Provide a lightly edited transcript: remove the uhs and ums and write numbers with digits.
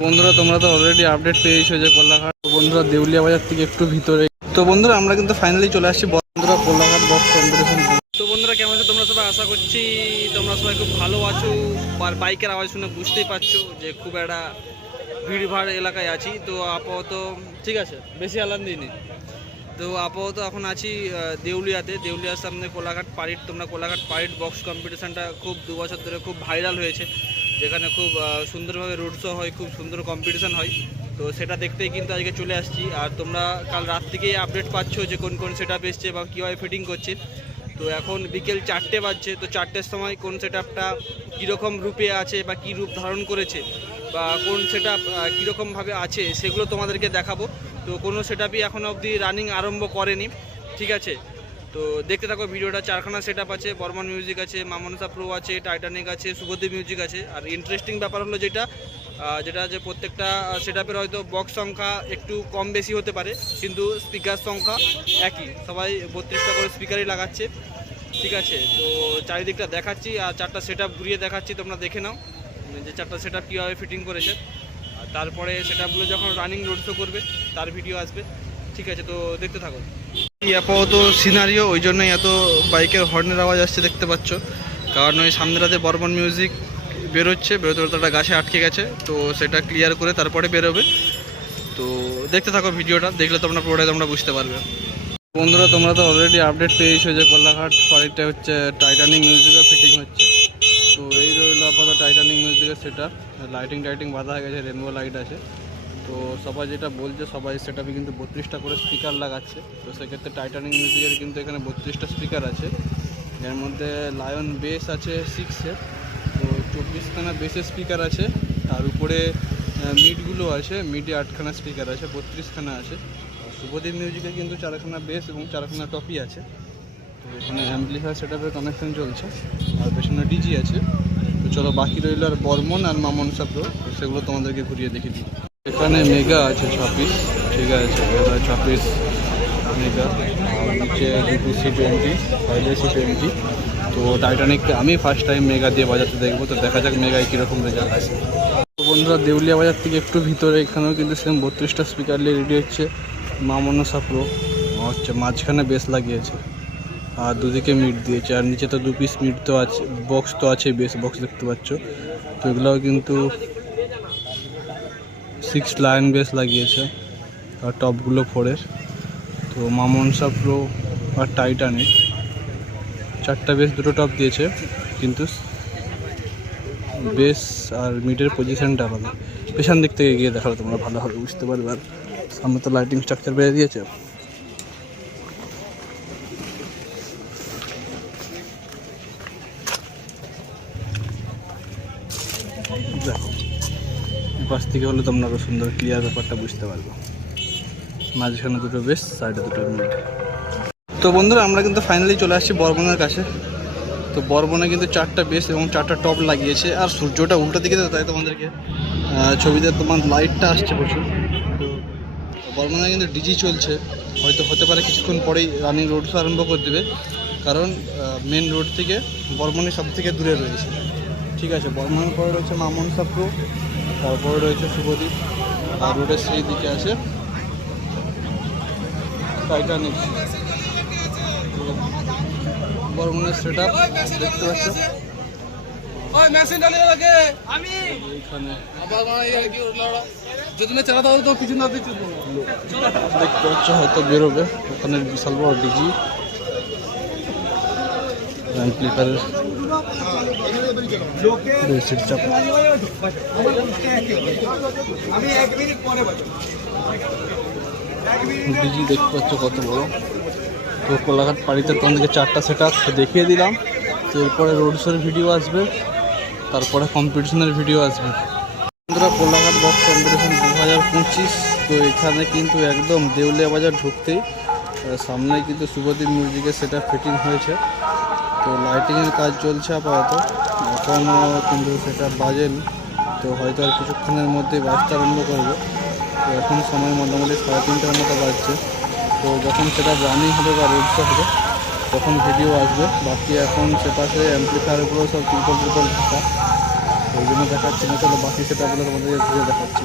বন্ধুরা তোমরা তো অলরেডি আপডেট পেয়েছো যে কোলাঘাট বন্ধুরা দেউলিয়া বাজার থেকে একটু ভিতরে। তো বন্ধুরা আমরা কিন্তু ফাইনালি চলে আসছি বন্ধুরা কোলাঘাট বক্স কম্পিটিশন। তো বন্ধুরা কেমন আছো তোমরা সবাই? আশা করছি তোমরা সবাই খুব ভালো আছো। আর বাইকের আওয়াজ শুনে বুঝতেই পারছো যে খুব একটা ভিড়ভাড় এলাকায় আছি। তো আপাতত ঠিক আছে, বেশি আলাদা দিইনি। তো আপাতত এখন আছি দেউলিয়াতে, দেউলিয়ার সামনে কোলাঘাট পারিট। তোমরা কোলাঘাট পারিট বক্স কম্পিটিশানটা খুব 2 বছর ধরে খুব ভাইরাল হয়েছে, যেখানে খুব সুন্দরভাবে রোড শো হয়, খুব সুন্দর কম্পিটিশান হয়। তো সেটা দেখতেই কিন্তু আজকে চলে আসছি। আর তোমরা কাল রাত থেকেই আপডেট পাচ্ছ যে কোন কোন সেট আপ এসছে বা কীভাবে ফিটিং করছে। তো এখন বিকেল 4টে বাজছে। তো 4টের সময় কোন সেট আপটা কীরকম রূপে আছে বা কী রূপ ধারণ করেছে বা কোন সেট আপ কীরকমভাবে আছে সেগুলো তোমাদেরকে দেখাবো। তো কোনো সেট আপই এখনও অবধি রানিং আরম্ভ করেনি, ঠিক আছে? তো দেখতে থাকো ভিডিওটা। 4খানা সেট আপ আছে, বর্মন মিউজিক আছে, মামনসা প্রো আছে, টাইটানিক আছে, শুভদীপ মিউজিক আছে। আর ইন্টারেস্টিং ব্যাপার হলো যেটা যে প্রত্যেকটা সেট আপের হয়তো বক্স সংখ্যা একটু কম বেশি হতে পারে, কিন্তু স্পিকার সংখ্যা একই। সবাই 32টা করে স্পিকারই লাগাচ্ছে, ঠিক আছে? তো চারিদিকটা দেখাচ্ছি আর 4টা সেট আপ ঘুরিয়ে দেখাচ্ছি, তোমরা দেখে নাও যে 4টা সেট আপ কীভাবে ফিটিং করেছে। আর তারপরে সেট আপগুলো যখন রানিং রোড শো করবে তার ভিডিও আসবে, ঠিক আছে? তো দেখতে থাকো। আপাতত সিনারিও ওই জন্যই এত বাইকের হর্নের আওয়াজ আসছে দেখতে পাচ্ছ, কারণ ওই সামনে রাতে বর্মন মিউজিক বেরোচ্ছে, বেরোতে বেরোতে একটা গাছে আটকে গেছে। তো সেটা ক্লিয়ার করে তারপরে বেরোবে। তো দেখতে থাকো ভিডিওটা, দেখলে তোমরা পুরোটাই তোমরা বুঝতে পারবে। বন্ধুরা তোমরা তো অলরেডি আপডেট পেয়েছো যে কোলাঘাট পারিটা হচ্ছে টাইটানিক মিউজিকের ফিটিং হচ্ছে। তো এই রইল আপাতত টাইটানিক মিউজিকের সেটা। লাইটিং বাঁধা হয়ে গেছে, রেনবো লাইট আছে। তো সবাই যেটা বলছে, সবাই সেট আপে কিন্তু 32টা করে স্পিকার লাগাচ্ছে। তো সেক্ষেত্রে টাইটানিক মিউজিকের কিন্তু এখানে 32টা স্পিকার আছে। এর মধ্যে লায়ন বেস আছে 6-এর, তো 24খানা বেসের স্পিকার আছে। তার উপরে মিডগুলো আছে, মিডে 8খানা স্পিকার আছে, 32খানা আছে। শুভদীপ মিউজিকে কিন্তু 4খানা বেস এবং 4খানা টপি আছে। তো এখানে অ্যাম্পলিফায়ার সেট আপের কানেকশন চলছে, আর পেছনে ডিজি আছে। তো চলো বাকি রইল আর বর্মন আর মামনসা প্রো, সেগুলো তোমাদেরকে ঘুরিয়ে দেখিয়ে দিই। এখানে মেগা আছে 6 পিস, ঠিক আছে? এটা 6 পিস মেগা, নিচে 2 পিস C20, সাইডে C20। তো টাইটানিককে আমি ফার্স্ট টাইম মেগা দিয়ে বাজাতে দেখবো, তো দেখা যাক মেগায় কীরকম রেজাল্ট আছে। তো বন্ধুরা দেউলিয়া বাজার থেকে একটু ভিতরে এখানেও কিন্তু সেম 32টা স্পিকার নিয়ে রেডি হচ্ছে মামনসা প্রো। হচ্ছে মাঝখানে বেস লাগিয়েছে আর দুদিকে মিড দিয়েছে, আর নিচে তো 2 পিস মিড তো আছে, বক্স তো আছে, বেস বক্স দেখতে পাচ্ছ। তো এগুলোও কিন্তু 6 লাইন বেস লাগিয়েছে, আর টপগুলো 4-এর। তো মামনসা প্রো আর টাইটানিক 4টা বেস, 2টো টপ দিয়েছে, কিন্তু বেস আর মিডের পজিশনটা আলাদা। পেছন দিক থেকে গিয়ে দেখালো তোমরা ভালোভাবে বুঝতে পারবে। আর সামনে তো লাইটিং স্ট্রাকচার বেড়ে দিয়েছে। দেখো পাশ থেকে হলে তোমরা আরো সুন্দর ক্লিয়ার ব্যাপারটা বুঝতে পারবে। মাঝখানে 2টো বেস, সাইডে 2টো মিড। তো বন্ধুরা আমরা কিন্তু ফাইনালি চলে আসছি বর্মনের কাছে। তো বর্মনে কিন্তু 4টা বেস এবং 4টা টপ লাগিয়েছে। আর সূর্যটা উল্টো দিকে, তাই তোমাদেরকে ছবিতে তোমার লাইটটা আসছে প্রচুর। তো বর্মনে কিন্তু ডিজি চলছে, হয়তো হতে পারে কিছুক্ষণ পরেই রানিং রোড শো আরম্ভ করে দেবে, কারণ মেন রোড থেকে বর্মনে সব থেকে দূরে রয়েছে, ঠিক আছে? বর্মনের পরে রয়েছে মামনসা প্রো, তারপরে রয়েছে শুভদীপ, আর রোডের সেই দিকে আছে টাইটানিক। বর্মনের সেট আপ দেখতে পাচ্ছ এইখানে, দেখতে পাচ্ছ হয়তো বেরোবে। ওখানে বিশাল বড় ডিজি, অ্যাম্পলিফায়ারের ডিজি দেখতে পাচ্ছ কত বড়। তো কোলাঘাট পাড়িতে তোমাদেরকে 4টা সেট আপ দেখিয়ে দিলাম। তো এরপরে রোড শোর ভিডিও আসবে, তারপরে কম্পিটিশনের ভিডিও আসবে। বন্ধুরা কোলাঘাট বক্স কম্পিটিশন 2025। তো এখানে কিন্তু একদম দেউলিয়া বাজার ঢুকতেই সামনে কিন্তু শুভদীপ মিউজিকের সেট আপ ফিটিং হয়েছে। তো লাইটিংয়ের কাজ চলছে আপাতত, এখনও কিন্তু সেটা বাজেনি। তো হয়তো আর কিছুক্ষণের মধ্যেই বাজতে আরম্ভ করবে। তো এখন সময় মোটামুটি 3:30টার মতো বাজছে। তো যখন সেটা রানিং হবে বা রোড শো হবে তখন ভিডিও আসবে। বাকি এখন সেপাশে অ্যাম্পলিফায়ারগুলো সব ট্রিপল ঢাকা। তো ওই জন্য দেখাচ্ছি না, চলো বাকি সেটা বলে তোমাদের ঘুরে দেখাচ্ছি।